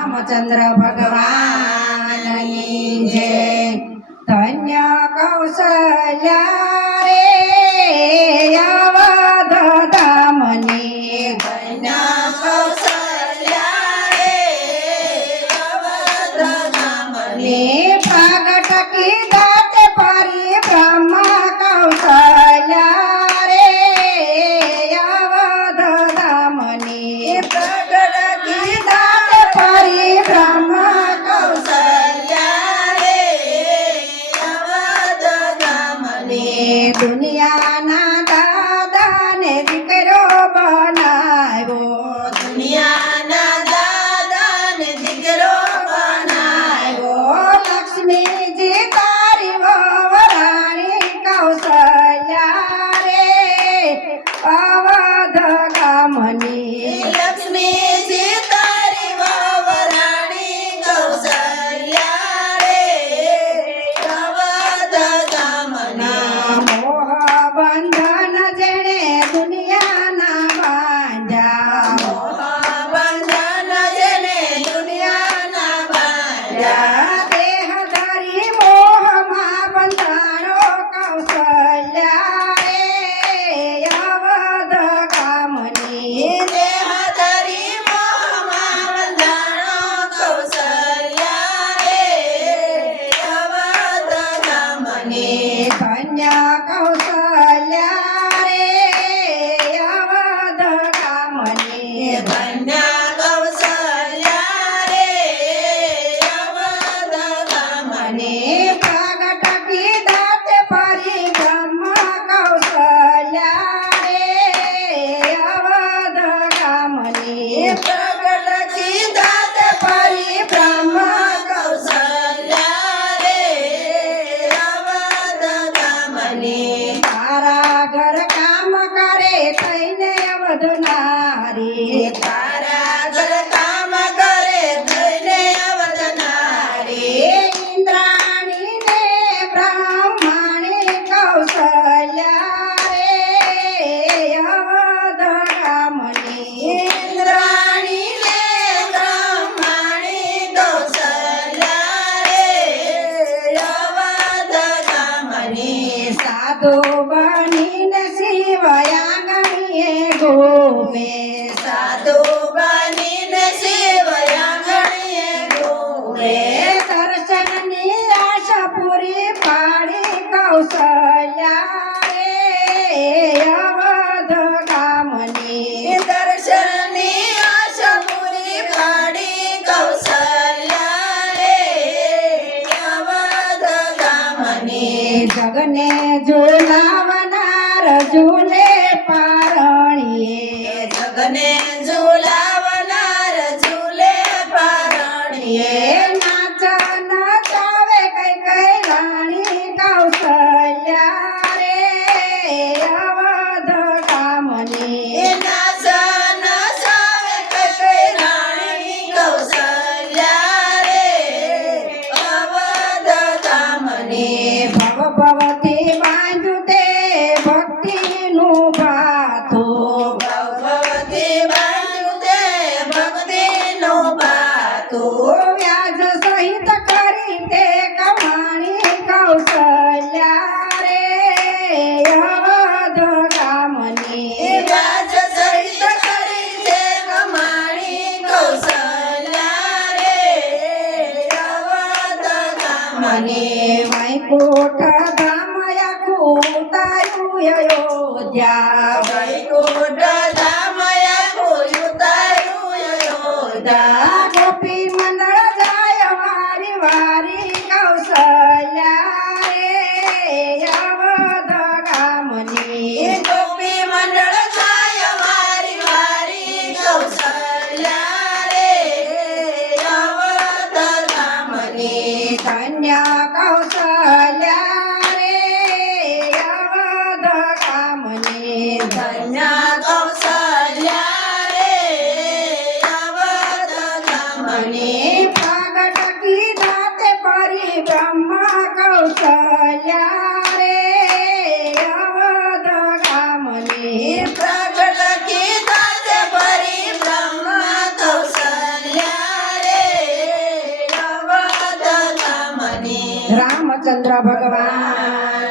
रामचंद्र भगवाननी जय। धन्य कौशल्या रे अवध धामनी, धन्य कौशल्या रे अवध धामनी। प्रगट की दाते परी ब्रह्म कौशल्या रे अवध धामनी, प्रगट की दाते परी ब्रह्म कौशल्या रे अवध धामनी। दुनिया ना दादा ने दिकरो बनायो, दुनिया ना दादा ने दिकरो बनायो। लक्ष्मी जी तारी वराणी कौशल्या रे अवध गामनी, लक्ष्मी जी तारी वराणी कौशल्या रे अवध धामनी। मोह बंधन जेणे दुनिया ना बांध्या, बंधन जेने दुनिया ना बांध्या। देहधारी मोह मा बंधनो कौशल्या रे अवध गामनी, देहधारी मोह बंधनो कौशल्या रे अवध धामनी। धन्य कौशल्या रे अवध गामनी, धन्य कौशल्या रे अवध धामनी। प्रगट की दाते परी ब्रह्म कौशल्या रे अवध गामनी, प्रगट की दात परी ब्रह्म कौशल्या रे अवध धामनी। तारा घर काम करे कैने अवध नारी, तारा घर काम करे धैर्य अवध नारी। इंद्राणी ने ब्राह्मणी कौशल्या रे अवध गामनी, इंद्राणी ने ब्रह्मणी कौशल्या रे अवध धामनी। साधु बनीने शिवयांगणीये गोवे, साधु बनीन शिवयांगणीये गोवे। दर्शननी आशा पुरी पाडी कौशल्या रे अवध गामनी, दर्शनी आशापुरी पाडी कौशल्या रे अवध धामनी। जगने झुलावनार झुले पारणीये, जगने झुलावनार झुले पारणीये। नाच नाचावे कै कै राणी कौशल्या रे अवध गामनी, नाच नाचावे कै राणी कौशल्या रे अवध धामनी। भवभवती बांधुते भक्ती नु बातो, भगवती बांधुते भक्ती नो बातो। व्याज सहित करीते कमाणी कौशल्या रे अवध गामनी, व्याज सहित करीते कमाणी कौशल्या रे अवध धामनी। वैकुंठ धाम याकुतायु अयोध्या, वैकुंठ धाम याकुतायु अयोध्या। गोपी मंडळ जाय वारी वारी कौशल्या रे अवध गामनी, गोपी मंडळ जाय वारी वारी कौशल्या रे अवध धामनी। धन्य कौशल्या रे अवध गामनी, धन्य कौशल्या रे अवध धामनी। प्रगट की दाते परी ब्रह्म कौशल्या रे अवध गामनी, प्रगट की दात परी ब्रह्म कौशल्या रे રામચંદ્ર ભગવાન